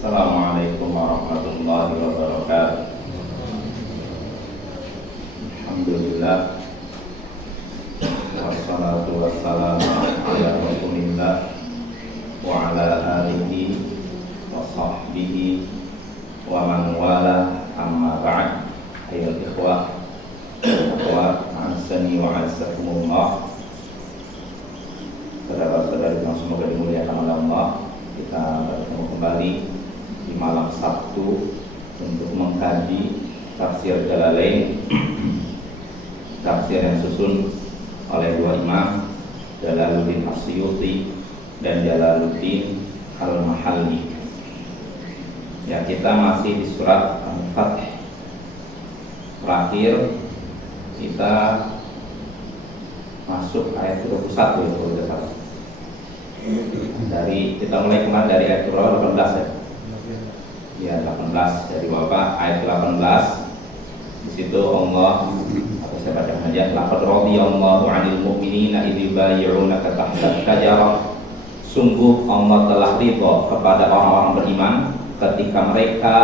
Assalamualaikum warahmatullahi wabarakatuh. Alhamdulillah, wassalatu wassalamu ala rasulillah wa ala alihi wa sahbihi wa man wala, amma ba'd. Ayyuhal ikhwah wa ansani wa azzakumullah. Saudara-saudari yang semoga dimuliakan oleh Allah, kita bertemu kembali di malam Sabtu untuk mengkaji tafsir Jalalain, tafsir yang susun oleh dua imam, Jalaluddin As-Suyuti dan Jalaluddin Al-Mahalli. Ya, kita masih di surat Al-Fath. Terakhir kita masuk ayat 21 ya, kalau tidak salah. Dari kita mulai kemarin dari ayat 18 ya. Ya, 18 dari Bapak ayat 18. Di situ Allah, atau saya baca aja, laqad radiyallahu 'anil mu'minina idh yubayyi'unaka tahta syajarah. Sungguh Allah telah ridha kepada orang-orang beriman ketika mereka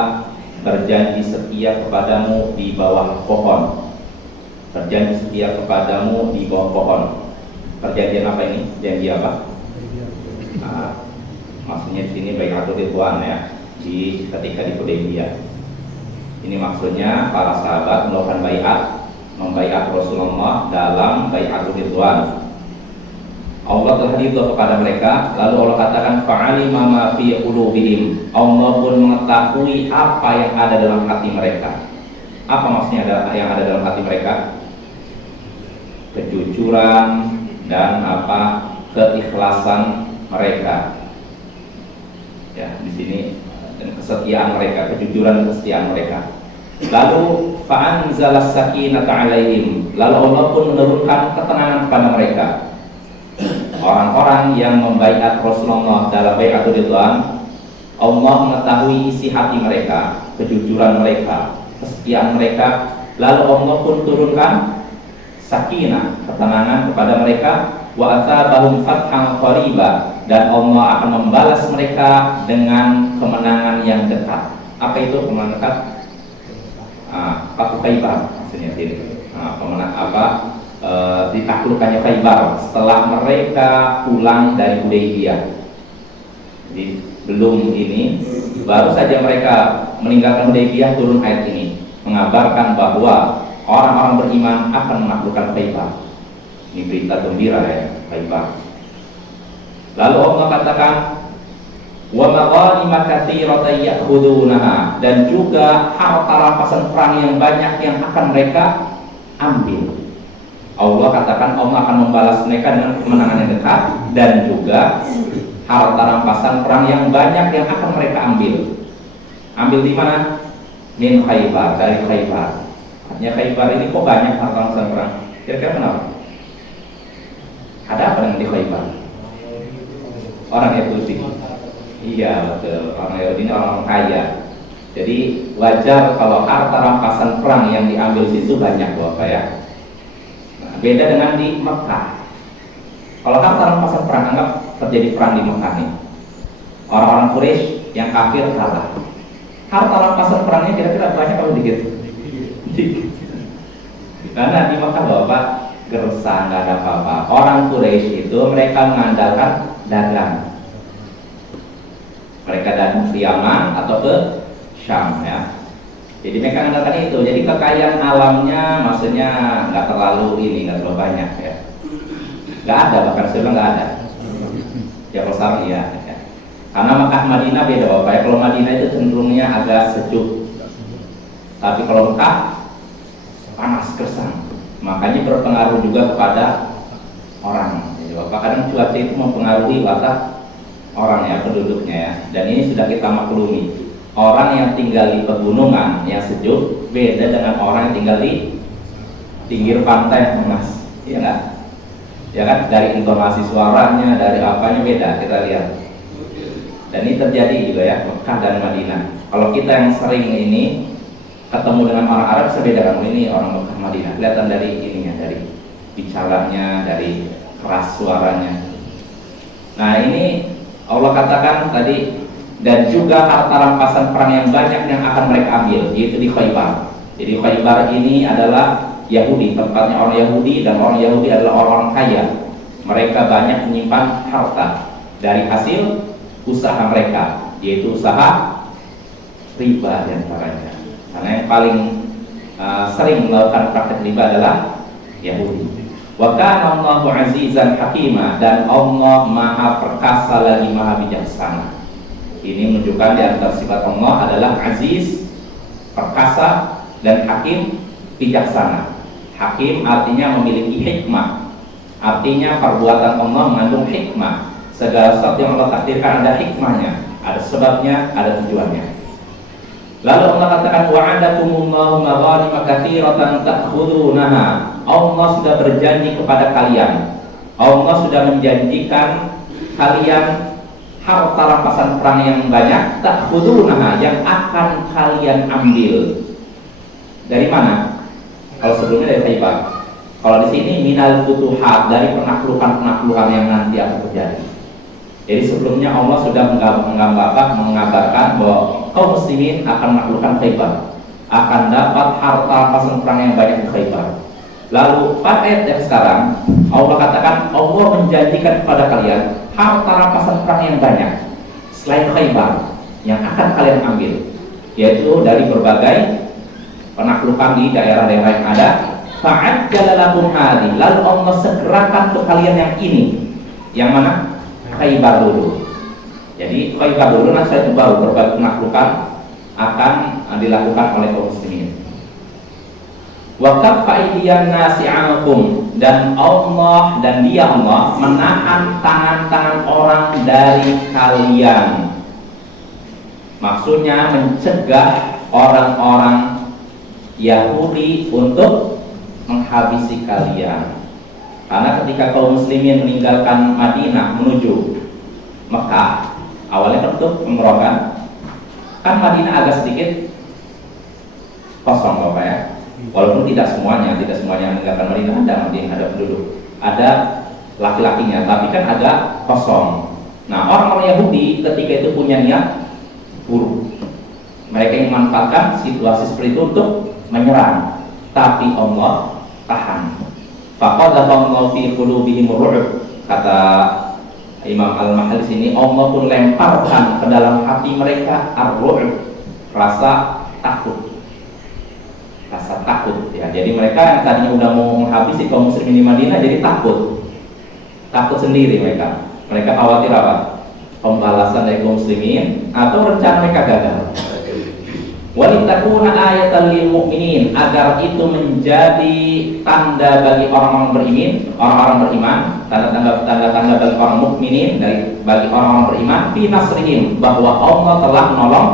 berjanji setia kepadamu di bawah pohon. Berjanji setia kepadamu di bawah pohon. Perjanjian apa ini? Janji apa? Nah, maksudnya di sini bai'atul ridwan ya, ketika di Hudaybiyah. Ini maksudnya para sahabat melakukan membaiat Rasulullah dalam bai'atul ridwan. Allah telah ridha kepada mereka, lalu Allah katakan fa'alima ma fi qulubihim. Allah pun mengetahui apa yang ada dalam hati mereka. Apa maksudnya yang ada dalam hati mereka? Kejujuran dan keikhlasan mereka. Ya, di sini dan kesetiaan mereka, kejujuran dan kesetiaan mereka. Lalu fa'anzalas sakinata 'alaihim. Lalu Allah pun menurunkan ketenangan kepada mereka. Orang-orang yang membaiat Rasulullah dalam bai'atul ridwan, Allah mengetahui isi hati mereka, kejujuran mereka, kesetiaan mereka. Lalu Allah pun turunkan sakinah, ketenangan kepada mereka, wa atsabahum fathan qariba, dan Allah akan membalas mereka dengan kemenangan yang dekat. Apa itu kemenangan dekat? Fatu Khaybar maksudnya ini. Ditaklukkannya Khaybar setelah mereka pulang dari Hudaybiyah. Jadi belum ini, baru saja mereka meninggalkan Hudaybiyah, turun ayat ini mengabarkan bahwa orang-orang beriman akan menaklukkan Khaybar. Ini berita gembira ya, Khaybar. Lalu Allah katakan wa maghanima katsiratan ya'khudunaha, dan juga harta rampasan perang yang banyak yang akan mereka ambil. Allah katakan Allah akan membalas mereka dengan kemenangan yang dekat, dan juga harta rampasan perang yang banyak yang akan mereka ambil. Ambil di mana? Min Khaybar, dari Khaybar. Artinya Khaybar ini kok banyak harta rampasan perang? Kira-kira kenapa? Ada apa dengan di Khaybar? Orang Yahudi. Iya betul, orang Yahudi ini orang kaya. Jadi wajar kalau harta rampasan perang yang diambil situ banyak, Bapak ya. Nah, beda dengan di Mekah. Kalau harta rampasan perang, anggap terjadi perang di Mekah nih. Orang-orang Quraisy yang kafir kalah. Harta rampasan perangnya kira-kira banyak atau dikit? Dikit. Karena di Mekah Bapak gersang, nggak ada apa-apa. Orang Quraisy itu mereka mengandalkan dagang. Mereka datang ke Yaman atau ke Syam ya. Jadi mereka mengandalkan itu. Jadi kekayaan alamnya maksudnya nggak terlalu banyak ya. Nggak ada, bahkan saya bilang nggak ada. Ya besar iya. Ya. Karena Makkah Madinah beda Bapak ya. Kalau Madinah itu cenderungnya agak sejuk. Tapi kalau Mekah panas gersang. Makanya berpengaruh juga kepada orang. Jadi Bapak kadang cuaca itu mempengaruhi watak orang ya, penduduknya ya. Dan ini sudah kita maklumi. Orang yang tinggal di pegunungan yang sejuk beda dengan orang yang tinggal di pinggir pantai panas. Iya nggak? Ya kan, dari intonasi suaranya, dari apanya beda, kita lihat. Dan ini terjadi juga ya, Mekah dan Madinah. Kalau kita yang sering ini ketemu dengan orang Arab, bisa bedakan ini orang Mekah Madinah. Kelihatan dari ininya, dari bicaranya, dari keras suaranya. Nah ini Allah katakan tadi dan juga harta rampasan perang yang banyak yang akan mereka ambil, yaitu di Khaybar. Jadi Khaybar ini adalah Yahudi, tempatnya orang Yahudi, dan orang Yahudi adalah orang-orang kaya. Mereka banyak menyimpan harta dari hasil usaha mereka, yaitu usaha riba dan antaranya. Karena yang paling sering melakukan praktek riba adalah Yahudi. Wa kana Allahu azizan hakima, dan Allah maha perkasa lagi maha bijaksana. Ini menunjukkan di antara sifat Allah adalah aziz, perkasa, dan hakim, bijaksana. Hakim artinya memiliki hikmah, artinya perbuatan Allah mengandung hikmah. Segala sesuatu yang Allah takdirkan ada hikmahnya, ada sebabnya, ada tujuannya. Lalu Allah katakan wa'adakumullahu maghanima katsiratan ta'khudunaha. Allah sudah berjanji kepada kalian, Allah sudah menjanjikan kalian harta rampasan perang yang banyak, ta'khudunaha, yang akan kalian ambil. Dari mana? Kalau sebelumnya dari Khaybar. Kalau di sini minal futuhat, dari penaklukan-penaklukan yang nanti akan terjadi. Jadi sebelumnya Allah sudah mengabarkan bahwa kaum muslimin akan menaklukkan Khaybar, akan dapat harta rampasan perang yang banyak di Khaybar. Lalu pada ayat yang sekarang Allah katakan Allah menjanjikan kepada kalian harta rampasan perang yang banyak selain Khaybar yang akan kalian ambil, yaitu dari berbagai penaklukan di daerah-daerah yang ada. Fa'ajjala lakum hadhi, lalu Allah segerakan ke kalian yang ini. Yang mana? Khaybar dulu. Jadi Khaybar dulu, nah setelah itu baru berbagai penaklukan akan dilakukan oleh kaum muslimin. Wa kaffa aydiyan nasi 'ankum, dan Allah, dan Dia Allah menahan tangan-tangan orang dari kalian. Maksudnya mencegah orang-orang Yahudi untuk menghabisi kalian. Karena ketika kaum muslimin meninggalkan Madinah menuju Mekah, awalnya untuk umroh kan Madinah agak sedikit kosong Bapak ya. Walaupun tidak semuanya meninggalkan Madinah, ada penduduk, ada laki-lakinya, tapi kan agak kosong. Nah, orang-orang Yahudi ketika itu punya niat buruk. Mereka ingin memanfaatkan situasi seperti itu untuk menyerang, tapi Allah tahan. Faqadallahu fi qulubihim ru'b, kata Imam Al-Mahali sini, Allah pun lemparkan ke dalam hati mereka ar-ru'b, rasa takut. Rasa takut ya. Jadi mereka yang tadinya udah mau menghabisi kaum muslimin di Madinah jadi takut. Takut sendiri mereka. Mereka khawatir apa? Pembalasan dari kaum muslimin atau rencana mereka gagal. Walitakuna ayatan lil mu'minin, agar itu menjadi tanda bagi orang-orang beriman, tanda-tanda bagi orang mukminin, bagi orang-orang beriman, fi nasrihim, bahwa Allah telah menolong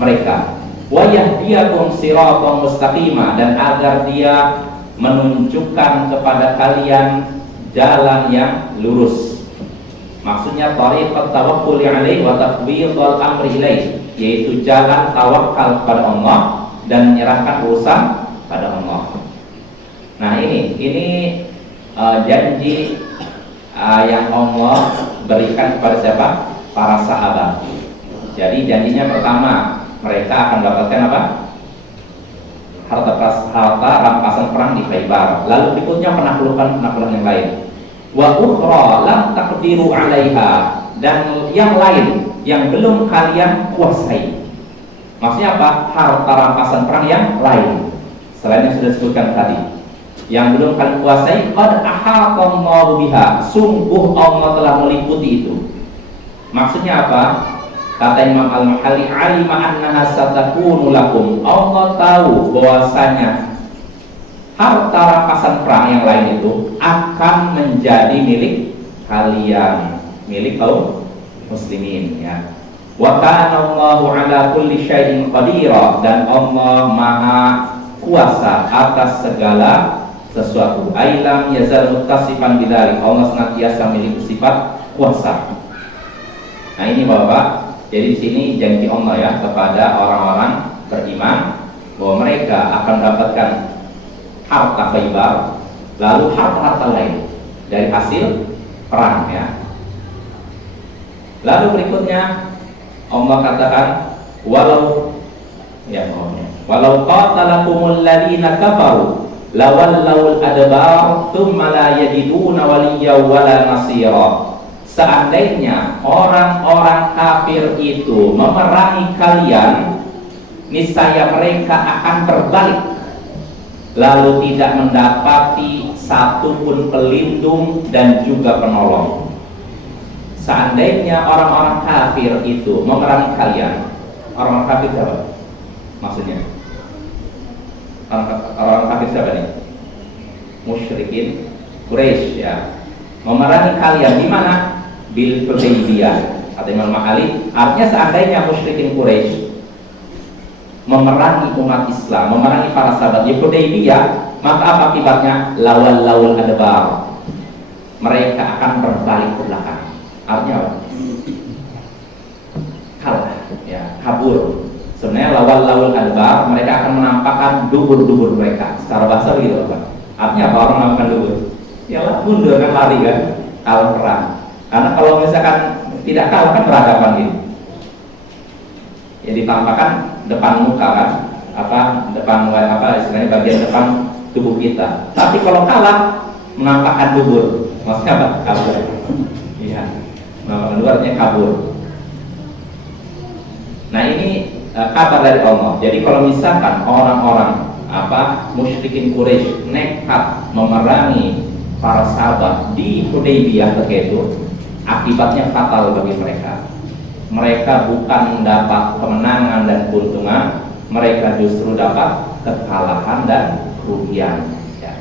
mereka. Wa yahdiyakum siratan mustaqima, dan agar Dia menunjukkan kepada kalian jalan yang lurus. Maksudnya tariqat tawakkul alaihi wa tafwidul amri ilaihi, yaitu jalan tawakal kepada Allah dan menyerahkan urusan pada Allah. Nah ini janji yang Allah berikan kepada siapa? Para sahabat. Jadi janjinya pertama, mereka akan mendapatkan apa? Harta rampasan perang di Khaybar. Lalu berikutnya penaklukan yang lain. Wa ukhra lam taqdiru 'alaiha, dan yang lain yang belum kalian kuasai. Maksudnya apa? Harta rampasan perang yang lain selain yang sudah disebutkan tadi, yang belum kalian kuasai. Qad ahatallahu biha, sungguh Allah telah meliputi itu. Maksudnya apa? Kata Imam Al-Mahali, alima annaha satakunu lakum, Allah tahu bahwasanya harta rampasan perang yang lain itu akan menjadi milik kalian, milik kaum muslimin ya. Wa kana Allahu ala kulli syai'in qadira, dan Allah maha kuasa atas segala sesuatu. Ailam yazal muttasifan bidzalik, Allah senantiasa memiliki sifat kuasa. Nah ini Bapak, jadi di sini janji Allah ya kepada orang-orang beriman bahwa mereka akan mendapatkan harta Khaybar, lalu harta-harta lain dari hasil perang ya. Lalu berikutnya Allah katakan, walau qatalakumul ladina kafaru lawallawul adbar thumma la yajiduna waliyya wala nasira. Seandainya orang-orang kafir itu memerangi kalian, niscaya mereka akan berbalik, lalu tidak mendapati satupun pelindung dan juga penolong. Seandainya orang-orang kafir itu memerangi kalian, orang-orang kafir siapa? Maksudnya orang kafir siapa nih? Musyrikin Quraisy, ya. Memerangi kalian di mana? Bil Hudaybiyah. Kata Imam Ma'ali, artinya seandainya musyrikin Quraisy memerangi umat Islam, memerangi para sahabat di Hudaybiyah, maka apa akibatnya? Lawal adbar. Mereka akan berbalik ke belakang. Artinya apa? Kalah, ya, kabur. Sebenarnya lawal adbar, mereka akan menampakkan dubur-dubur mereka. Secara bahasa begitu, Pak. Artinya apa orang menampakkan dubur? Ya lah, mundur kan, lari kan, kalah perang. Karena kalau misalkan tidak kalah kan berhadapan gitu. Ya ditampakkan depan muka kan, depan istilahnya bagian depan tubuh kita. Tapi kalau kalah menampakkan dubur, maksudnya apa? Kabur. Iya, menampakkan dubur artinya kabur. Nah ini kabar dari Allah. Jadi kalau misalkan orang-orang musyrikin Quraisy nekat memerangi para sahabat di Hudaybiyah ketika itu, akibatnya fatal bagi mereka. Mereka bukan mendapat kemenangan dan keuntungan, mereka justru dapat kekalahan dan kerugian, ya.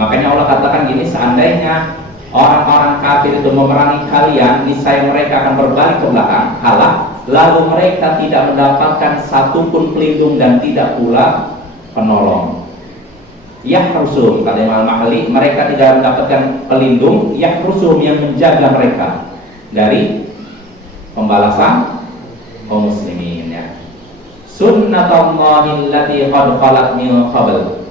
Makanya Allah katakan gini, seandainya orang-orang kafir itu memerangi kalian, niscaya mereka akan berbalik ke belakang, kalah, lalu mereka tidak mendapatkan satupun pelindung dan tidak pula penolong. Yahrusum, kata Imam Al-Mahali, mereka tidak mendapatkan pelindung, yahrusum, yang menjaga mereka dari pembalasan kaum muslimin, ya. Sunnatullahi allati qad khalat min qabl.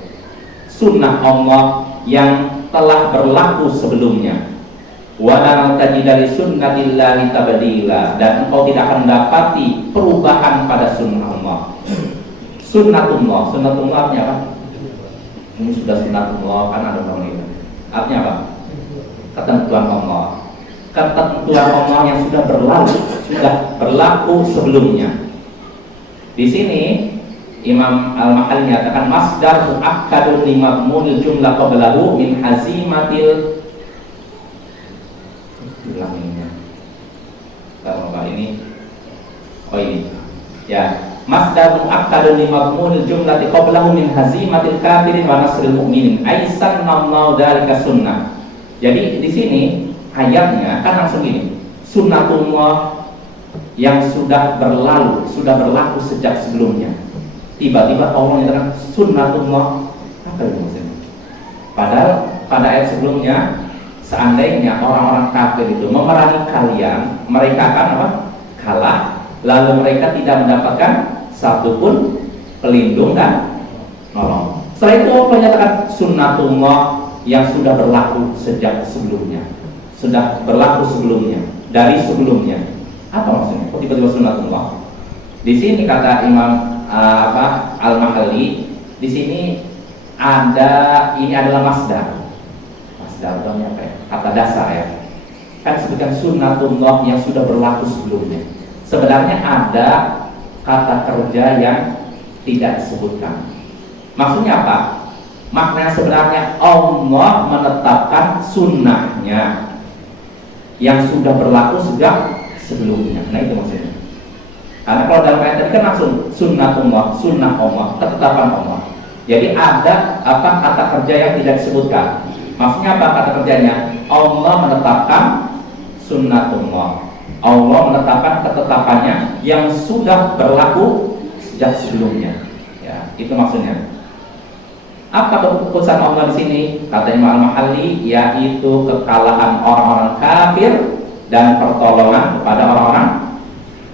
Sunnah Allah yang telah berlaku sebelumnya. Wa la tajida li sunnatillahi tabdila, dan engkau tidak akan mendapati perubahan pada sunnah Allah. Sunnatullah artinya apa? Ini sudah sunnatullah, kan ada orang itu. Artinya apa? Ketentuan Allah. Ketentuan Allah yang sudah berlaku sebelumnya. Di sini Imam Al-Mahali menyatakan masdar muakkadun li madmunil jumlah qablahu min hazimatil ini. Ya, masdar muakkadun li madmunil jumlati qablahu min hazimatil kafirin wa nasril mu'minin. Aisan namau dzalika sunnah. Jadi di sini ayatnya kan langsung gini, sunnatullah yang sudah berlaku sejak sebelumnya. Tiba-tiba Allah menyatakan sunnatullah, apa itu maksudnya? Padahal pada ayat sebelumnya, seandainya orang-orang kafir itu memerangi kalian, mereka akan kalah, lalu mereka tidak mendapatkan satupun pelindung dan nolong. Setelah itu Allah menyatakan sunnatullah yang sudah berlaku sejak sebelumnya. Sudah berlaku sebelumnya, dari sebelumnya. Apa maksudnya? Kok tiba-tiba sunnatullah? Di sini kata Imam Al-Mahali, di sini ini adalah masdar. Masdar itu apa ya? Kata dasar, ya. Kan sebutkan sunnatullah yang sudah berlaku sebelumnya. Sebenarnya ada kata kerja yang tidak disebutkan. Maksudnya apa? Maknanya sebenarnya Allah menetapkan sunnahnya yang sudah berlaku sejak sebelumnya. Nah itu maksudnya. Karena kalau dalam ayat tadi kan langsung sunnatullah, sunnah Allah, ketetapan Allah. Jadi ada kata kerja yang tidak disebutkan. Maksudnya apa kata kerjanya? Allah menetapkan sunnatullah. Allah menetapkan ketetapannya yang sudah berlaku sejak sebelumnya. Ya, itu maksudnya. Apa keputusan Allah di sini? Kata Imam Al-Mahali, yaitu kekalahan orang-orang kafir dan pertolongan kepada orang-orang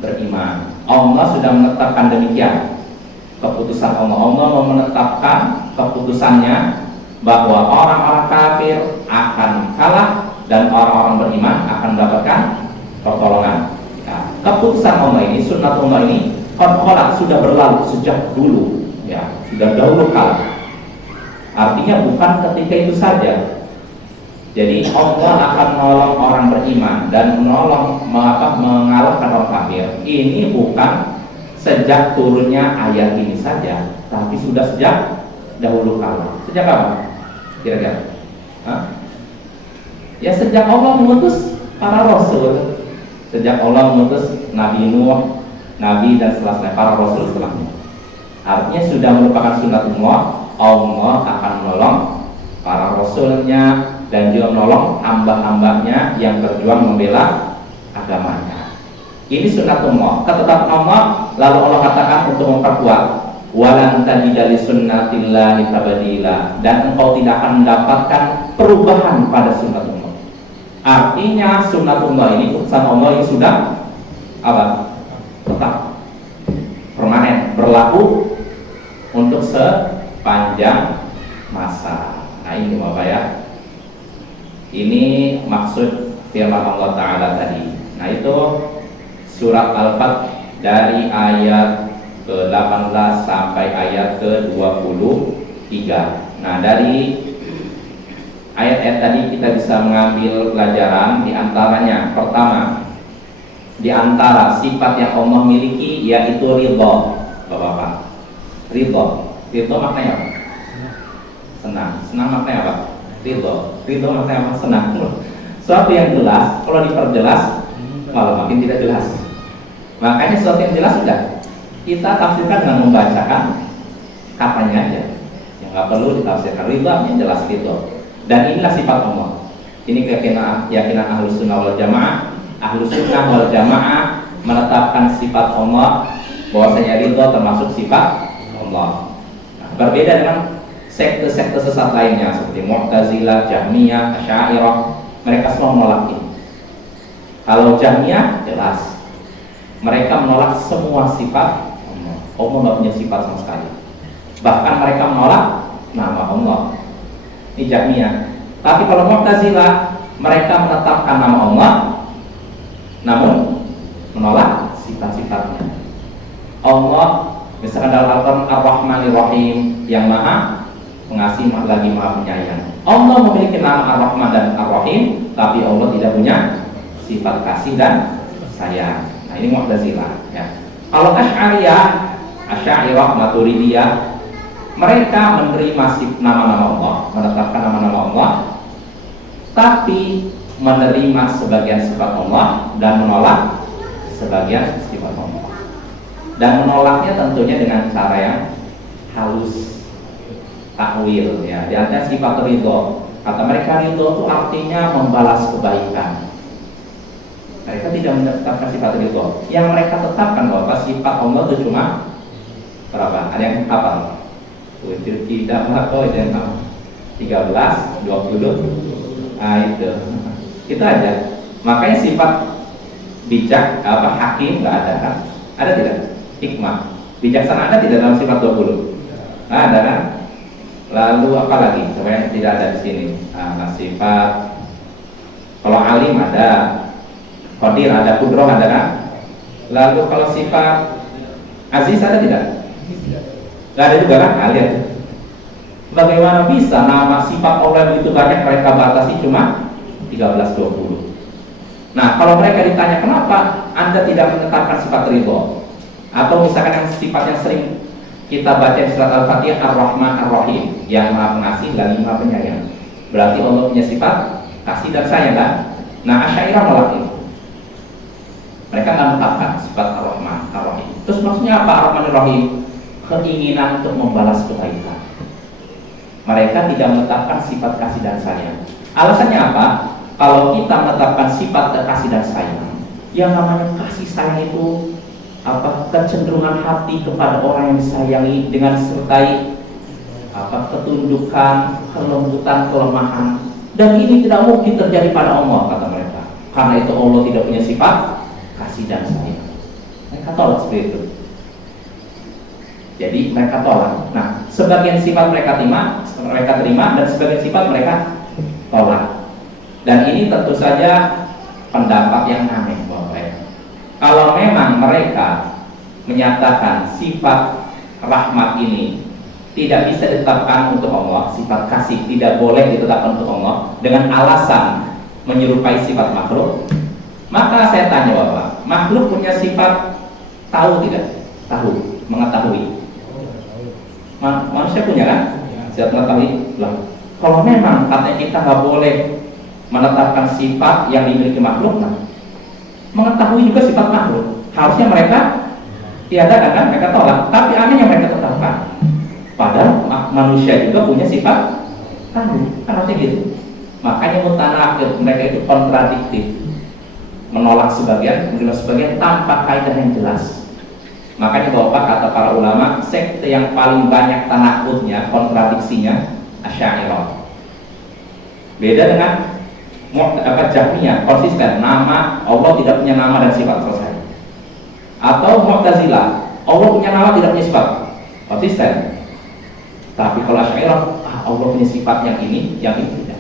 beriman. Allah sudah menetapkan demikian. Keputusan Allah mau menetapkan keputusannya bahwa orang-orang kafir akan kalah dan orang-orang beriman akan mendapatkan pertolongan. Ya. keputusan Allah ini, sunnah Allah ini, sudah berlalu sejak dulu, ya, sudah dahulu kala. Artinya bukan ketika itu saja. Jadi Allah akan menolong orang beriman dan mengalahkan orang kafir. Ini bukan sejak turunnya ayat ini saja, tapi sudah sejak dahulu kala. Sejak kapan? Kira-kira? Ya sejak Allah mengutus para rasul. Sejak Allah mengutus Nabi Nuh, Nabi dan setelahnya, para rasul setelahnya. Artinya sudah merupakan sunnatullah. Allah akan menolong para rasulnya dan juga menolong hamba-hambanya yang berjuang membela agamanya. Ini sunnatullah, ketetapan Allah. Lalu Allah katakan untuk memperkuat, walan tajida li sunnatillahi tabdila, dan engkau tidak akan mendapatkan perubahan pada sunnatullah. Artinya sunnatullah ini, putusan Allah ini sudah apa? Tetap, permanen, berlaku untuk sepanjang masa. Nah ini Bapak ya, ini maksud firman Allah Ta'ala tadi. Nah itu surat Al-Fath dari ayat ke-18 sampai ayat ke-23. Nah dari ayat-ayat tadi kita bisa mengambil pelajaran. Di antaranya, pertama, di antara sifat yang Allah miliki yaitu ridho. Bapak-bapak, ridho. Ridho maknanya apa? Senang. Senang maknanya apa? Ridho. Ridho maknanya apa? Senang. Suatu yang jelas, kalau diperjelas malah makin tidak jelas. Makanya sesuatu yang jelas sudah kita tafsirkan dengan membacakan katanya aja, yang nggak perlu ditafsirkan. Ridho yang jelas ridho. Dan inilah sifat Allah. Ini keyakinan Ahlus Sunnah wal Jamaah. Ahlus Sunnah wal Jamaah menetapkan sifat Allah, bahwasanya ridho termasuk sifat Allah. Nah, berbeda dengan sekte-sekte sesat lainnya seperti Mu'tazilah, Jahmiyah, Asy'ariyah. Mereka semua menolak ini. Kalau Jahmiyah jelas, mereka menolak semua sifat Allah. Allah nggak punya sifat sama sekali. Bahkan mereka menolak nama Allah. Ini Jahmiyah. Tapi kalau Mu'tazilah, mereka menetapkan nama Allah, namun menolak sifat-sifatnya. Allah misalkan dalam Al-Quran Ar-Rahmanir Rahim, yang maha pengasih lagi maha penyayang. Allah memiliki nama Ar-Rahman dan Ar-Rahim, tapi Allah tidak punya sifat kasih dan sayang. Nah ini Mu'tazilah ya. Kalau Asy'ariyah, Maturidiyah, mereka menerima nama-nama Allah, menetapkan nama-nama Allah, tapi menerima sebagian sifat Allah dan menolak sebagian sifat Allah. Dan menolaknya tentunya dengan cara yang halus, takwil ya. Di antaranya sifat ridho. Kata mereka ridho itu artinya membalas kebaikan. Mereka tidak menetapkan sifat ridho. Yang mereka tetapkan bahwa sifat Allah itu cuma berapa? Ada yang hafal? Tidak atau itu yang tahu? 13, 20. Nah itu. Itu aja. Makanya sifat bijak, hakim nggak ada kan? Ada tidak? Hikmah, bijaksana ada tidak dalam sifat 20? Ada kan? Lalu apa lagi? Coba yang tidak ada di sini. Nah, sifat kalau alim ada, qadir ada, qudroh ada kan? Lalu kalau sifat aziz ada tidak? Nggak ada juga kan? Lihat. Bagaimana bisa nama sifat Allah begitu banyak mereka batasi cuma 13-20? Nah, kalau mereka ditanya kenapa Anda tidak menetapkan sifat ridho, atau misalkan yang sifat yang sering kita baca di surat Al-Fatihah, Ar-Rahman Ar-Rahim, yang maha pengasih lagi maha penyayang, berarti Allah punya sifat kasih dan sayang kan? Nah, Asy'ariyah menolak itu. Mereka nggak menetapkan sifat Ar-Rahman Ar-Rahim. Terus maksudnya apa Ar-Rahman Ar-Rahim? Keinginan untuk membalas kebaikan. Mereka tidak menetapkan sifat kasih dan sayang. Alasannya apa? Kalau kita menetapkan sifat kasih dan sayang, yang namanya kasih sayang itu kecenderungan hati kepada orang yang disayangi dengan sertai ketundukan, kelembutan, kelemahan, dan ini tidak mungkin terjadi pada Allah, kata mereka. Karena itu Allah tidak punya sifat kasih dan sayang. Mereka tolak seperti itu. Jadi mereka tolak. Nah, sebagian sifat mereka terima dan sebagian sifat mereka tolak. Dan ini tentu saja pendapat yang aneh, Bapak ya. Kalau memang mereka menyatakan sifat rahmat ini tidak bisa ditetapkan untuk Allah, sifat kasih tidak boleh ditetapkan untuk Allah dengan alasan menyerupai sifat makhluk, maka saya tanya Bapak, makhluk punya sifat tahu tidak? Tahu, mengetahui. Manusia punya kan? Sifat mengetahui. Kalau memang katanya kita nggak boleh menetapkan sifat yang dimiliki makhluk, nah, mengetahui juga sifat makhluk. Harusnya mereka tiadakan kan? Mereka tolak. Tapi anehnya mereka tetapkan. Padahal manusia juga punya sifat tahu. Kan harusnya gitu. Makanya mutanakil, mereka itu kontradiktif, menolak sebagian, menerima sebagian tanpa kaidah yang jelas. Makanya Bapak kata para ulama, sekte yang paling banyak tanakutnya, kontradiksinya Asy'ariyah. Beda dengan Jahmiyah, konsisten, nama Allah tidak punya nama dan sifat, selesai. Atau Mu'tazilah, Allah punya nama tidak punya sifat, konsisten. Tapi kalau Asy'ariyah, Allah punya sifat yang ini tidak.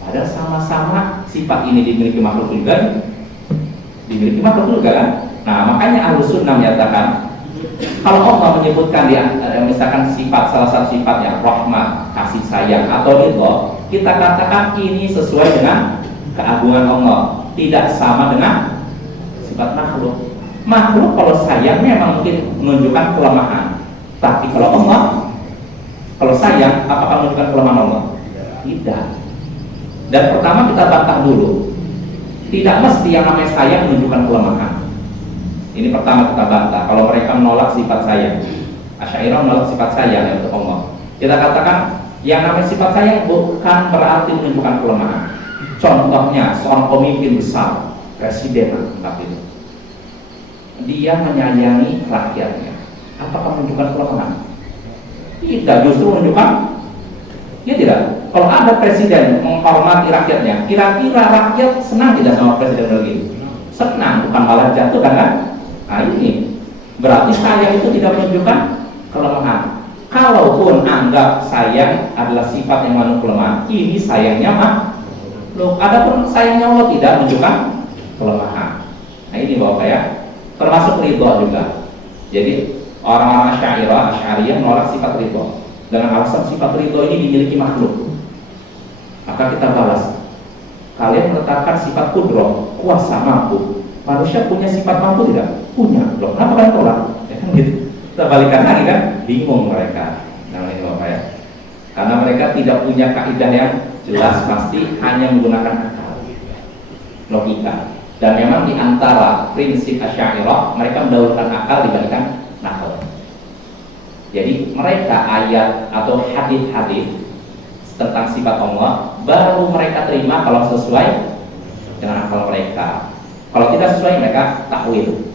Padahal sama-sama sifat ini dimiliki makhluk juga, kan? Nah, makanya Ahlus Sunnah menyatakan kalau Allah menyebutkan misalkan sifat, salah satu sifatnya rahmat, kasih sayang atau ridho, kita katakan ini sesuai dengan keagungan Allah, tidak sama dengan sifat makhluk. Makhluk kalau sayang memang mungkin menunjukkan kelemahan, tapi kalau Allah, kalau sayang, apakah menunjukkan kelemahan Allah? Tidak. Dan pertama kita bantah dulu, tidak mesti yang namanya sayang menunjukkan kelemahan. Ini pertama kita bantah. Kalau mereka menolak sifat sayang, Asy'ariyah menolak sifat sayang untuk Allah, kita katakan yang namanya sifat sayang bukan berarti menunjukkan kelemahan. Contohnya seorang pemimpin besar, presiden, itu dia menyayangi rakyatnya, apakah menunjukkan kelemahan? Tidak, justru menunjukkan, ya tidak. Kalau ada presiden menghormati rakyatnya, kira-kira rakyat senang tidak sama presiden lagi? Senang, bukan malah jatuh kan? Nah ini berarti sayang itu tidak menunjukkan kelemahan. Kalaupun anggap sayang adalah sifat yang mengandung kelemahan, ini sayangnya makhluk. Adapun sayangnya Allah tidak menunjukkan kelemahan. Nah ini Bapak ya, termasuk ridho juga. Jadi orang-orang Asy'ariyah menolak sifat ridho dengan alasan sifat ridho ini dimiliki makhluk. Maka kita balas, kalian menetapkan sifat qudrah, kuasa, mampu. Manusia punya sifat mampu tidak? Punya. Loh, kenapa kalian tolak? Ya kan gitu. Kita balikan lagi kan? Bingung mereka. Nah ini Bapak ya. Karena mereka tidak punya kaidah yang jelas, pasti hanya menggunakan akal, logika. Dan memang di antara prinsip Asy'ariyah, mereka mendahulukan akal dibandingkan nakal. Jadi mereka ayat atau hadis-hadis tentang sifat Allah baru mereka terima kalau sesuai dengan akal mereka. Kalau tidak sesuai, mereka takwil,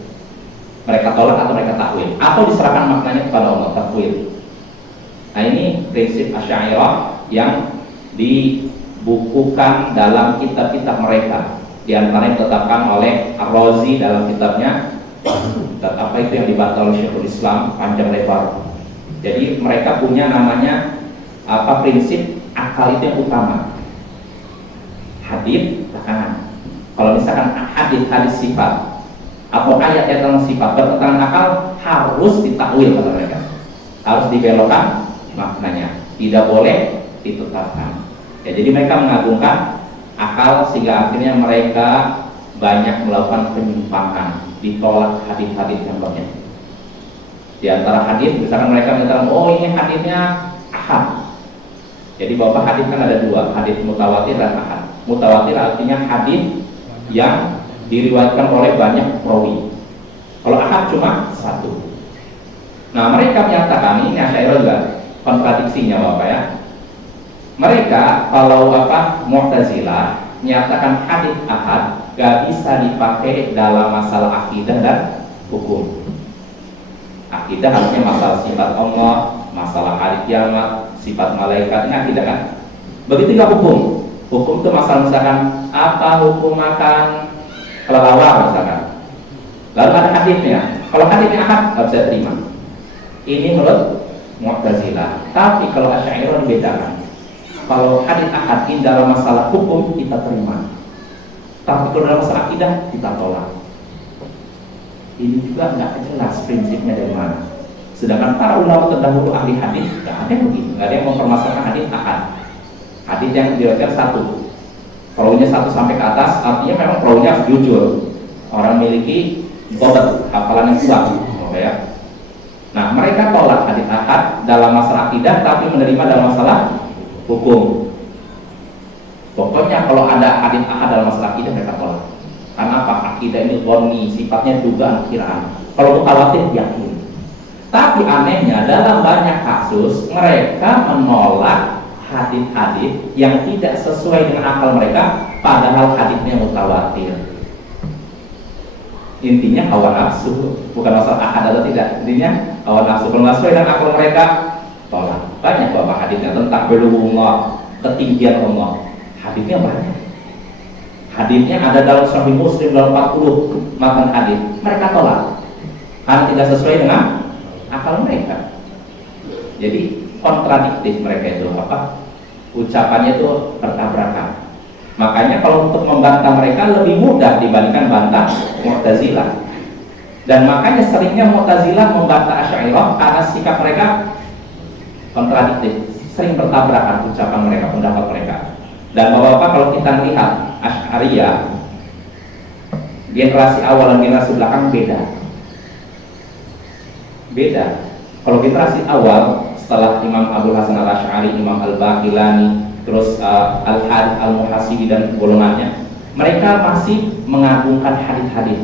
mereka tolak atau mereka takwil, atau diserahkan maknanya kepada Allah, takwil. Nah ini prinsip Asy'ariyah yang dibukukan dalam kitab-kitab mereka. Di antaranya ditetapkan oleh Ar-Razi dalam kitabnya apa itu yang dibantah oleh Syekhul Islam panjang lebar. Jadi mereka punya namanya prinsip akal itu yang utama, hadis belakangan. Kalau misalkan hadis sifat atau ayat tentang sifat bertentangan akal, harus ditakwil kata mereka, harus dibelokkan maknanya, tidak boleh ditetapkan. Ya, jadi mereka mengagungkan akal sehingga akhirnya mereka banyak melakukan penyimpangan, ditolak hadis-hadis yang banyak. Di antara hadis misalkan mereka mengatakan, oh ini hadisnya ahad. Jadi Bapak hadis kan ada dua, hadis mutawatir dan ahad. Mutawatir artinya hadis yang diriwayatkan oleh banyak perawi. Kalau ahad cuma satu. Nah mereka menyatakan, ini Asy'ariyah juga kontradiksinya Bapak ya. Mereka kalau Mu'tazilah menyatakan hadis ahad gak bisa dipakai dalam masalah akidah dan hukum. Akidah harusnya masalah sifat Allah, masalah hari kiamat, sifat malaikat, ini akidah kan. Begitu juga hukum. Hukum itu masalah misalkan apa hukum makan kelelawar misalkan. Lalu ada hadisnya. Kalau hadisnya ahad nggak bisa terima. Ini menurut Mu'tazilah. Tapi kalau Asy'ariyah dibedakan. Kalau hadis ahad ini dalam masalah hukum kita terima. Tapi kalau dalam masalah akidah kita tolak. Ini juga nggak jelas prinsipnya dari mana. Sedangkan para ulama terdahulu ahli hadis nggak ada yang begitu, nggak ada yang mempermasalahkan hadis ahad. Hadis yang diriwayatkan satu, perawinya satu sampai ke atas, artinya memang perawinya harus jujur. Orang memiliki dobat, hafalan yang kuat, ya. Nah, mereka tolak hadis ahad dalam masalah akidah, tapi menerima dalam masalah hukum. Pokoknya kalau ada hadis ahad dalam masalah akidah mereka tolak. Karena apa? Akidah ini dhonni, sifatnya dugaan kiraan. Kalau mutawatir yakin. Tapi anehnya dalam banyak kasus mereka menolak hadis-hadis yang tidak sesuai dengan akal mereka, padahal hadisnya mutawatir. Intinya hawa nafsu, bukan masalah ahad atau tidak. Intinya hawa nafsu, kalau sesuai dengan akal mereka tolak. Banyak bapak hadisnya tentang belumullah, ketinggian Allah. Hadisnya banyak. Hadisnya ada dalam Sahih Muslim dalam 40 matan hadis. Mereka tolak karena tidak sesuai dengan akal mereka. Jadi kontradiktif mereka itu apa? Ucapannya itu bertabrakan. Makanya kalau untuk membantah mereka lebih mudah dibandingkan bantah Mu'tazilah. Dan makanya seringnya Mu'tazilah membantah Asy'ariyah karena sikap mereka kontradiktif, sering bertabrakan ucapan mereka, pendapat mereka. Dan bapak-bapak kalau kita melihat Asy'ariyah generasi awal dan generasi belakang beda. Kalau generasi awal setelah Imam Abu Hasan al-Asy'ari, Imam al-Baqilani, terus Al-Hadith al-Muhasibi dan golongannya, mereka masih mengagungkan hadis-hadis.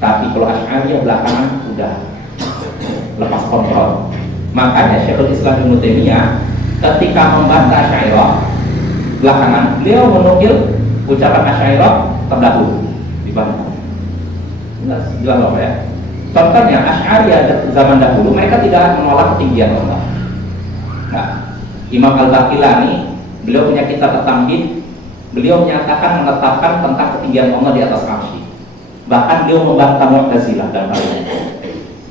Tapi kalau Asy'ariyah belakangan udah lepas kontrol. Makanya Syekhul Islam Ibnu Taimiyah ketika membantah Asy'ariyah belakangan, beliau menukil ucapan Asy'ariyah terdahulu dibantah. Jelas apa ya? Contohnya Asy'ariyah zaman dahulu mereka tidak menolak ketinggian Allah. Nah, Imam Al-Baqilani beliau punya kitab At-Tamhid, beliau menyatakan menetapkan tentang ketinggian Allah di atas arsy. Bahkan beliau membantah Mu'tazilah dan lainnya.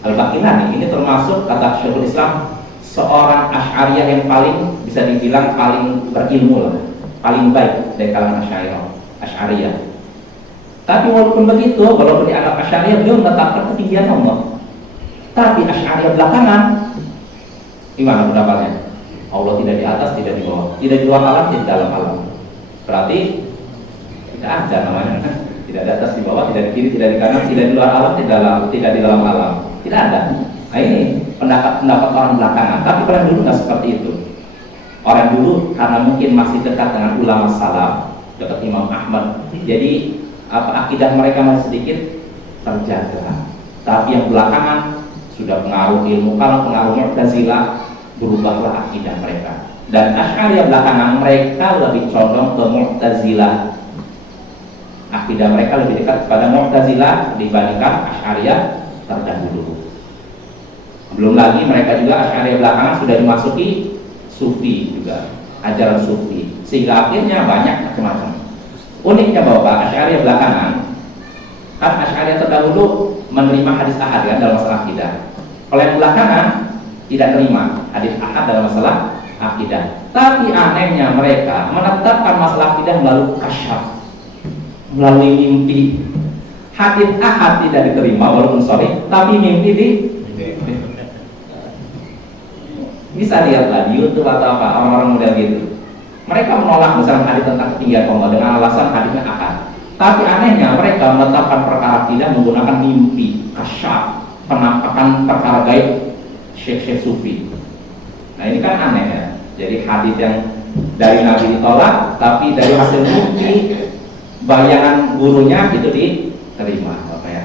Al-Baqilani ini termasuk kata Syekhul Islam seorang Asy'ariyah yang paling bisa dibilang paling berilmu lah, paling baik dari kalangan Asy'ariyah. Tapi walaupun begitu, walaupun dianggap Asy'ariyah, beliau menetapkan ketinggian Allah. Tapi Asy'ariyah belakangan, gimana pendapatnya? Allah tidak di atas, tidak di bawah, tidak di luar alam, tidak di dalam alam. Berarti tidak ada namanya, tidak di atas, di bawah, tidak di kiri, tidak di kanan, tidak di luar alam, tidak di dalam alam, tidak ada. Nah ini pendapat orang belakangan. Tapi orang dulu nggak seperti itu. Orang dulu karena mungkin masih dekat dengan ulama salaf, dekat Imam Ahmad, jadi akidah mereka masih sedikit terjaga. Tapi yang belakangan sudah pengaruh ilmu, kalau pengaruh Mu'tazilah, berubahlah akidah mereka. Dan Asy'ariyah belakangan mereka lebih condong ke Mu'tazilah. Akidah mereka lebih dekat kepada Mu'tazilah dibandingkan Asy'ariyah terdahulu. Belum lagi mereka juga Asy'ariyah belakangan sudah dimasuki Sufi juga, ajaran Sufi, sehingga akhirnya banyak macam-macam. Uniknya Bapak, Asy'ariyah belakangan, kan Asy'ariyah terdahulu menerima hadis ahad kan dalam masalah akidah. Kalau yang belakangan tidak terima hadis ahad dalam masalah akidah. Tapi anehnya mereka menetapkan masalah akidah melalui kasyaf, melalui mimpi. Hadis ahad tidak diterima walaupun sahih, tapi mimpi bisa lihat lah di YouTube atau apa orang-orang model gitu. Mereka menolak misalnya hadis tentang ketinggian Allah dengan alasan hadisnya ahad. Tapi anehnya mereka menetapkan perkara akidah menggunakan mimpi, kasyaf, penampakan perkara gaib syekh-syekh sufi. Nah ini kan aneh ya. Jadi hadis yang dari Nabi ditolak, tapi dari hasil mimpi bayangan gurunya itu diterima, Bapak ya.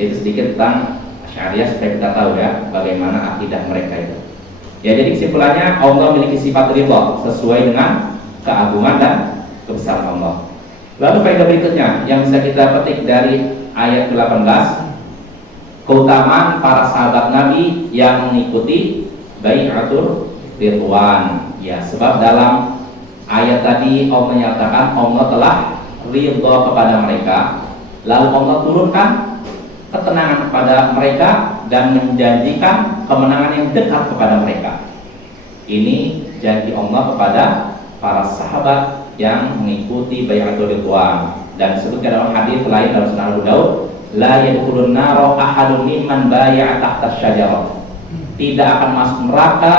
Itu sedikit tentang Asy'ariyah supaya kita tahu ya bagaimana akidah mereka itu. Ya, jadi kesimpulannya Allah memiliki sifat ridha sesuai dengan keagungan dan kebesaran Allah. Lalu faedah berikutnya yang bisa kita petik dari ayat 18, keutamaan para sahabat Nabi yang mengikuti bai'atul ridwan. Ya, sebab dalam ayat tadi Allah menyatakan Allah telah ridha kepada mereka, lalu Allah turunkan ketenangan kepada mereka dan menjanjikan kemenangan yang dekat kepada mereka. Ini janji Allah kepada para sahabat yang mengikuti bai'atul ridwan. Dan disebutkan dalam hadis lain dalam Sunan Abu Daud, la yadkhulun naro ahadun mimman bay'a tahta syajarah. Tidak akan masuk neraka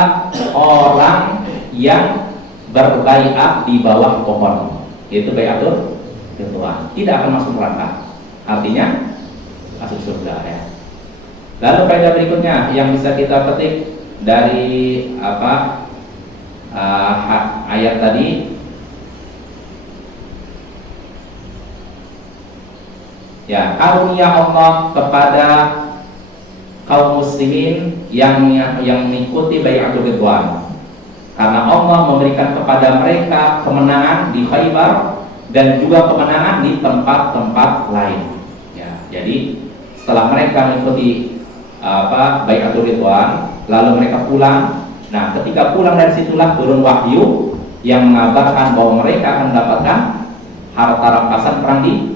orang yang berbaiat di bawah pohon. Itu baiatul ridwan. Tidak akan masuk neraka. Artinya masuk surga ya. Lalu faedah berikutnya yang bisa kita petik dari ayat tadi, ya, karunia Allah kepada kaum muslimin yang mengikuti bai'atul ridwan, karena Allah memberikan kepada mereka kemenangan di Khaybar dan juga kemenangan di tempat-tempat lain ya. Jadi setelah mereka mengikuti bai'atul ridwan, lalu mereka pulang. Nah, ketika pulang dari situlah turun wahyu yang mengabarkan bahwa mereka akan mendapatkan harta rampasan perang di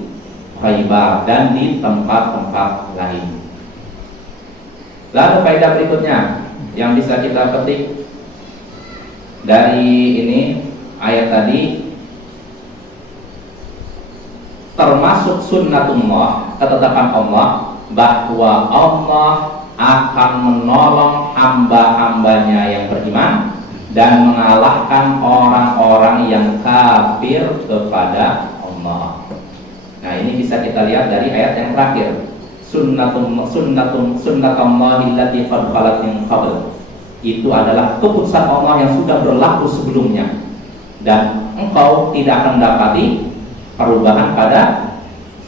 Khaybar dan di tempat-tempat lain. Lalu faedah berikutnya yang bisa kita petik dari ini ayat tadi, termasuk sunnatullah, ketetapan Allah, bahwa Allah akan menolong hamba-hambanya yang beriman dan mengalahkan orang-orang yang kafir kepada Allah. Nah, ini bisa kita lihat dari ayat yang terakhir, sunnatullahi allati qad khalat min qabl. Itu adalah keputusan Allah yang sudah berlaku sebelumnya, dan engkau tidak akan mendapati perubahan pada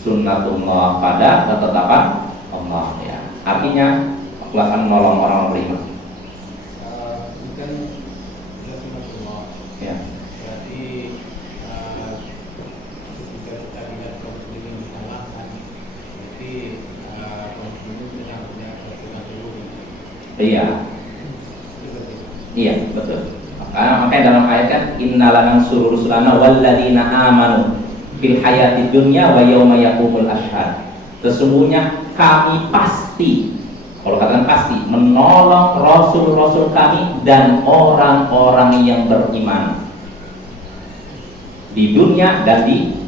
sunnatullah, pada ketetapan Allah ya. Artinya Allah akan menolong orang beriman. Bukan sunnatullah. Ya. Berarti ketika kita lihat kaum muslimin disalahkan, berarti kaum muslimin sedang punya kepentingan dulu. Iya. Iya, betul. Makanya dalam ayat kan, innalana nansuru rusulana walladzina amanu fil hayati dunya wa yauma yaqumul ashhad. Sesungguhnya kami pasti, kalau katakan pasti, menolong rasul-rasul kami dan orang-orang yang beriman di dunia dan di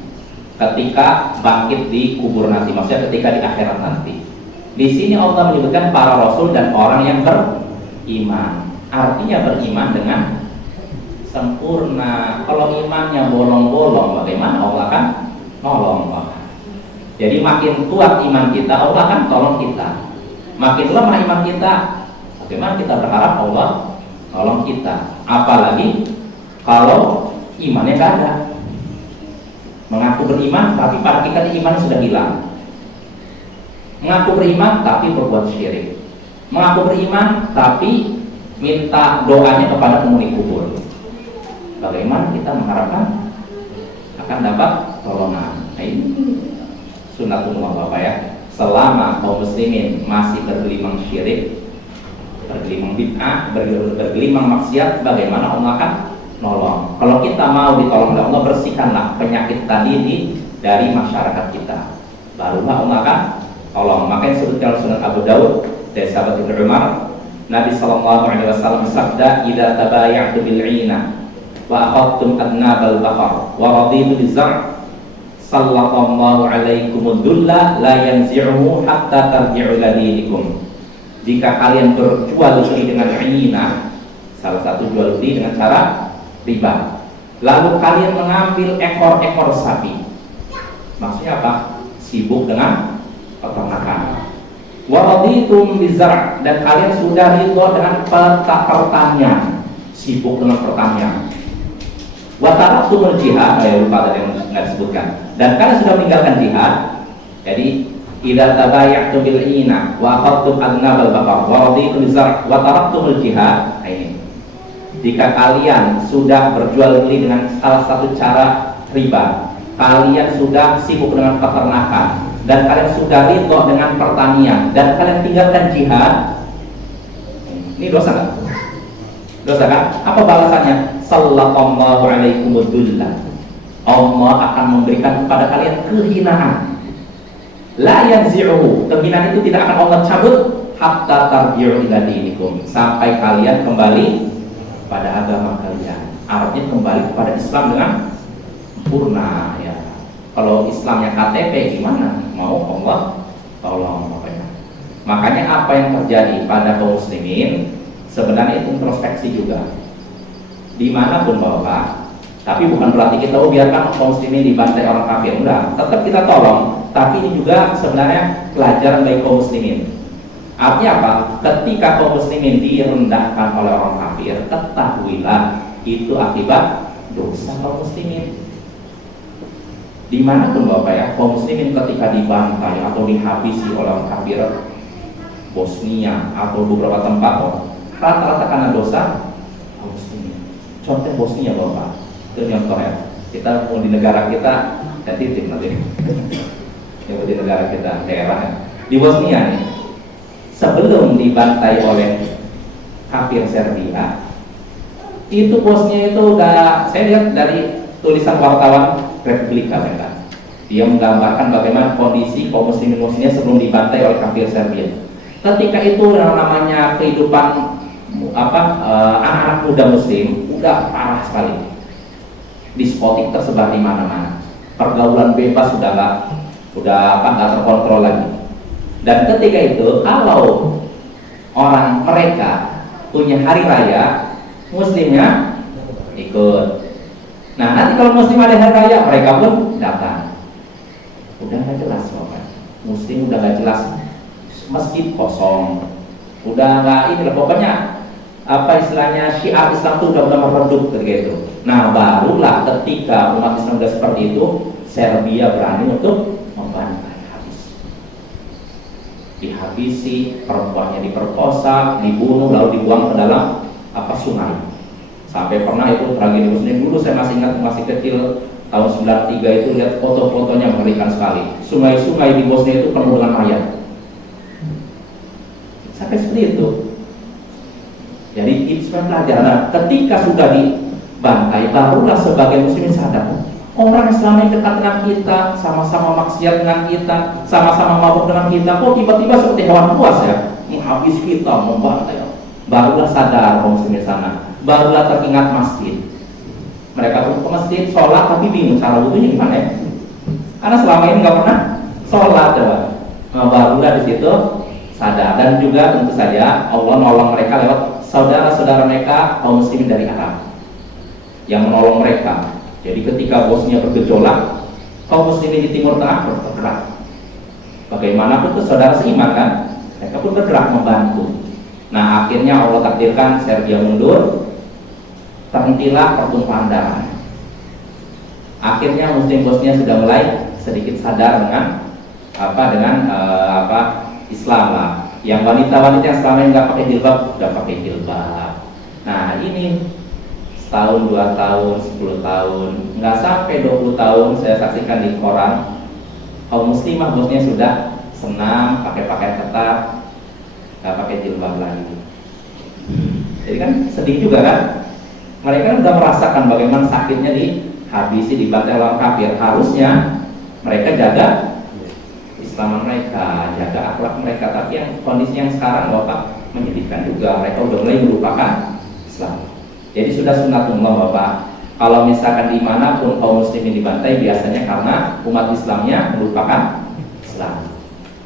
ketika bangkit di kubur nanti, maksudnya ketika di akhirat nanti. Di sini Allah menyebutkan para rasul dan orang yang beriman. Artinya beriman dengan sempurna. Kalau imannya bolong-bolong, bagaimana Allah akan nolong? Jadi makin kuat iman kita, Allah akan tolong kita. Makin lemah iman kita, bagaimana kita berharap Allah tolong kita? Apalagi kalau imannya tidak ada. Mengaku beriman, tapi pada kita iman sudah hilang. Mengaku beriman, tapi berbuat syirik. Mengaku beriman, tapi minta doanya kepada penghuni kubur. Bagaimana kita mengharapkan akan dapat tolongan? Nah, ini sunnatullah Bapak ya. Selama kaum muslimin masih bergelimang syirik, bergelimang bid'ah, bergelimang maksiat, bagaimana Allah akan nolong? Kalau kita mau ditolong oleh Allah, bersihkanlah penyakit tadi dari masyarakat kita, barulah Allah akan tolong. Makanya disebutkan Sunan Abu Daud dari sahabat Ibnu Umar, Nabi sallallahu alaihi wasallam sabda, "Idza tabaya'tu bil 'ina wa akhadtum adnabal baqar wa raditu biz-zar' sallallahu alaikumud dulla la yanzi'uhu hatta tarji'u ila dinikum." Jika kalian berjual beli dengan 'ina, salah satu jual beli dengan cara riba, lalu kalian mengambil ekor-ekor sapi, maksudnya apa? Sibuk dengan peternakan. Waraditum bizar', dan kalian sudah ridho dengan pertanian, sibuk dengan pertanian. Wa taraktumul jihad, lupa tadi yang nggak disebutkan, dan kalian sudah meninggalkan jihad. Jadi idza tabaya'tum bil 'ina wa akhadtum adnabal baqar wa raditum bizar' wa taraktumul jihad. Ini jika kalian sudah berjual beli dengan salah satu cara riba, kalian sudah sibuk dengan peternakan, dan kalian sudah ridho dengan pertanian, dan kalian tinggalkan jihad, ini dosa kan? Dosa kan? Apa balasannya? Sallallahu alaikumud dulla. Allah akan memberikan kepada kalian kehinaan. La yanzi'uhu. Kehinaan itu tidak akan Allah cabut hatta tarji'u ila dinikum, sampai kalian kembali pada agama kalian. Artinya kembali kepada Islam dengan sempurna ya. Kalau Islamnya KTP gimana? Mau Allah tolong Bapak. Makanya apa yang terjadi pada kaum muslimin sebenarnya itu introspeksi juga. Dimanapun Bapak, tapi bukan berarti kita biarkan kaum muslimin dibantai orang kafir. Enggak, tetap kita tolong. Tapi ini juga sebenarnya pelajaran bagi kaum muslimin. Artinya apa? Ketika kaum muslimin direndahkan oleh orang kafir, ketahuilah itu akibat dosa kaum muslimin. Dimanapun Bapak ya, kaum muslimin ketika dibantai atau dihabisi oleh orang kafir, Bosnia atau beberapa tempat, rata-rata karena dosa kaum muslimin. Contoh Bosnia Bapak, itu contoh ya. Kita mau di negara kita, titip nanti. Yang di negara kita, daerah ya. Di Bosnia nih, sebelum dibantai oleh kafir Serbia, itu Bosnia itu udah, saya lihat dari tulisan wartawan Republika kan, dia menggambarkan bagaimana kondisi kaum muslimin Bosnia sebelum dibantai oleh kafir Serbia. Ketika itu yang namanya kehidupan anak-anak muda muslim udah parah sekali, diskotik tersebar di mana-mana, pergaulan bebas udah nggak terkontrol lagi. Dan ketika itu kalau orang mereka punya hari raya, muslimnya ikut. Nah nanti kalau muslim ada hari raya, mereka pun datang. Udah nggak jelas Bapak, muslim udah nggak jelas, masjid kosong, udah nggak ini lah pokoknya apa istilahnya syiar Islam itu udah meredup begitu. Nah barulah ketika umat Islam udah seperti itu, Serbia berani untuk membantai habis, dihabisi, perempuannya diperkosa, dibunuh, lalu dibuang ke dalam sungai. Sampai pernah itu tragedi muslim dulu, saya masih ingat, masih kecil, tahun 93 itu lihat foto-fotonya mengerikan sekali. Sungai-sungai di Bosnia itu penuh dengan mayat. Sampai seperti itu. Jadi itu pelajaran. Nah, ketika sudah dibantai, barulah sebagai muslimin sadar, orang yang selama ini dekat dengan kita, sama-sama maksiat dengan kita, sama-sama mabuk dengan kita, kok tiba-tiba seperti hewan buas ya, menghabis kita, membantai. Barulah sadar kaum muslimin sana, barulah teringat masjid. Mereka pun ke masjid, sholat tapi bingung cara wudunya gimana ya? Karena selama ini nggak pernah sholat coba. Nah, barulah di situ sadar. Dan juga tentu saja Allah nolong mereka lewat saudara-saudara mereka kaum muslimin dari Arab yang menolong mereka. Jadi ketika Bosnia bergejolak, kaum muslimin di Timur Tengah bergerak. Bagaimanapun itu saudara seiman kan, mereka pun bergerak membantu. Nah akhirnya Allah takdirkan Serbia mundur, terhentilah pertumpahan darah. Akhirnya Muslim Bosnia sudah mulai sedikit sadar dengan Islam lah. Yang wanita-wanita yang selama ini nggak pakai jilbab sudah pakai jilbab. Nah ini setahun, 2 tahun, 10 tahun, nggak sampai 20 tahun saya saksikan di koran kaum muslimah Bosnia sudah senang pakai pakaian ketat, nggak pakai jilbab lagi. Jadi kan sedih juga kan? Mereka sudah merasakan bagaimana sakitnya dihabisi, dibantai orang kafir. Harusnya mereka jaga Islam mereka, jaga akhlak mereka. Tapi yang kondisi yang sekarang Bapak menyedihkan juga, mereka sudah mulai melupakan Islam. Jadi sudah sunatullah Bapak, kalau misalkan dimanapun kaum muslimin dibantai, biasanya karena umat Islamnya melupakan Islam.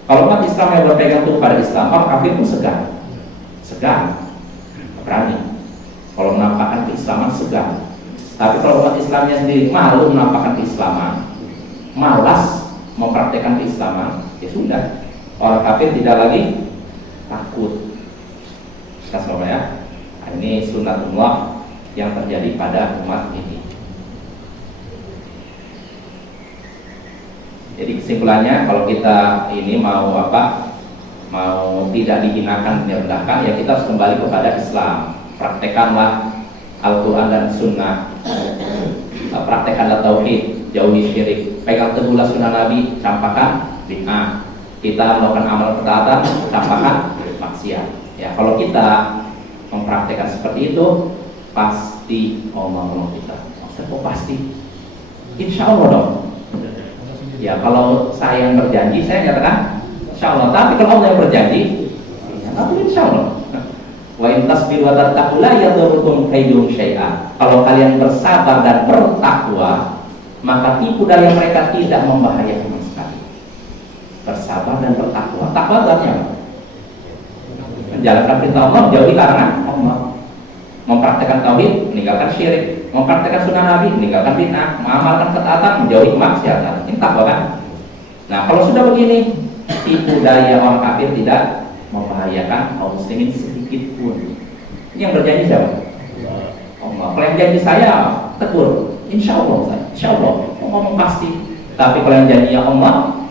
Kalau umat Islam yang berpegang teguh pada Islam, orang kafir pun segan, berani. Kalau menampakkan keislaman segan. Tapi kalau umat Islamnya sendiri malu menampakkan keislaman, malas mempraktekkan keislaman, ya sudah, orang kafir tidak lagi takut. Kita semua ya. Ini sunatullah yang terjadi pada umat ini. Jadi kesimpulannya, kalau kita ini mau tidak dihinakan, direndahkan, ya kita harus kembali kepada Islam. Praktekanlah Al-Quran dan Sunnah, praktekanlah tauhid, jauhi syirik, pegang teguhlah sunnah Nabi, campakkan bid'ah. Kita melakukan amal ketaatan, campakkan maksiat. Ya, kalau kita mempraktekkan seperti itu, pasti Allah menolong kita. Maksudnya kok pasti? Insya Allah dong. Ya kalau saya yang berjanji, saya nyatakan insya Allah. Tapi kalau Allah yang berjanji, ya, tapi insya Allah. Wa in tasbiru wa tattaqu la yadurrukum kaidum syai'a. Kalau kalian bersabar dan bertakwa, maka tipu daya mereka tidak membahayakan sama sekali. Bersabar dan bertakwa. Takwa artinya apa? Menjalankan perintah Allah, menjauhi larangan Allah. Mempraktekkan tauhid, meninggalkan syirik. Mempraktekkan sunnah Nabi, meninggalkan bid'ah. Mengamalkan ketaatan, menjauhi kemaksiatan. Ini takwa kan? Nah, kalau sudah begini, tipu daya orang kafir tidak membahayakan kaum muslimin sedikit pun. Ini yang berjanji siapa? Allah. Kalau yang janji saya tegur, insya Allah ngomong pasti. Tapi kalau yang janji Allah,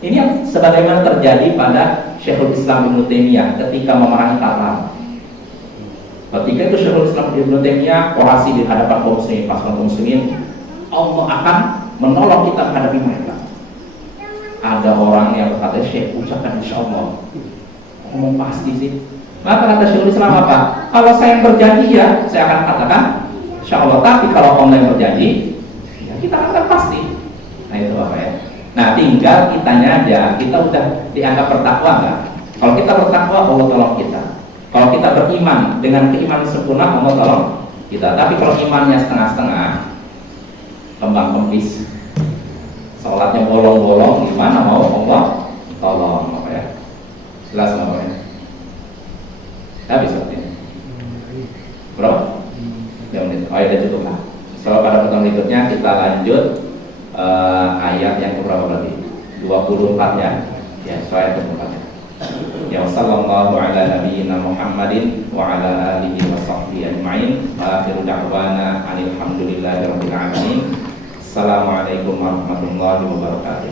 ini yang sebagaimana terjadi pada Syekhul Islam Ibnu Taimiyah ketika memerangi Tatar. Ketika itu Syekhul Islam Ibnu Taimiyah orasi di hadapan kaum muslimin, pasukan kaum muslimin, Allah akan menolong kita menghadapi mereka. Ada orang yang berkata, Syekh, ucapkan insya Allah. Ngomong pasti sih. Maka kata Syekhul Islam apa? Kalau saya yang berjanji ya, saya akan katakan insya Allah. Tapi kalau Allah yang berjanji, ya kita akan pasti. Nah itu apa ya? Nah tinggal kitanya aja, kita udah dianggap bertakwa nggak? Kalau kita bertakwa, Allah tolong kita. Kalau kita beriman dengan keimanan sempurna, Allah tolong kita. Tapi kalau imannya setengah-setengah, kembang kempis, sholatnya bolong-bolong, gimana mau Allah tolong apa ya? Jelas apa ya? Habis seperti ini. Berapa? Ya menit. Oh ya cukup lah. So pada pertemuan berikutnya kita lanjut ayat yang berapa berarti? 24 ya. Ya, so ayat 24 ya. Ya sallallahu ala nabiyyina Muhammadin wa ala alihi wa sahbihi ajma'in. Wa akhiru da'wana alhamdulillahi rabbil alamin. Assalamualaikum warahmatullahi wabarakatuh.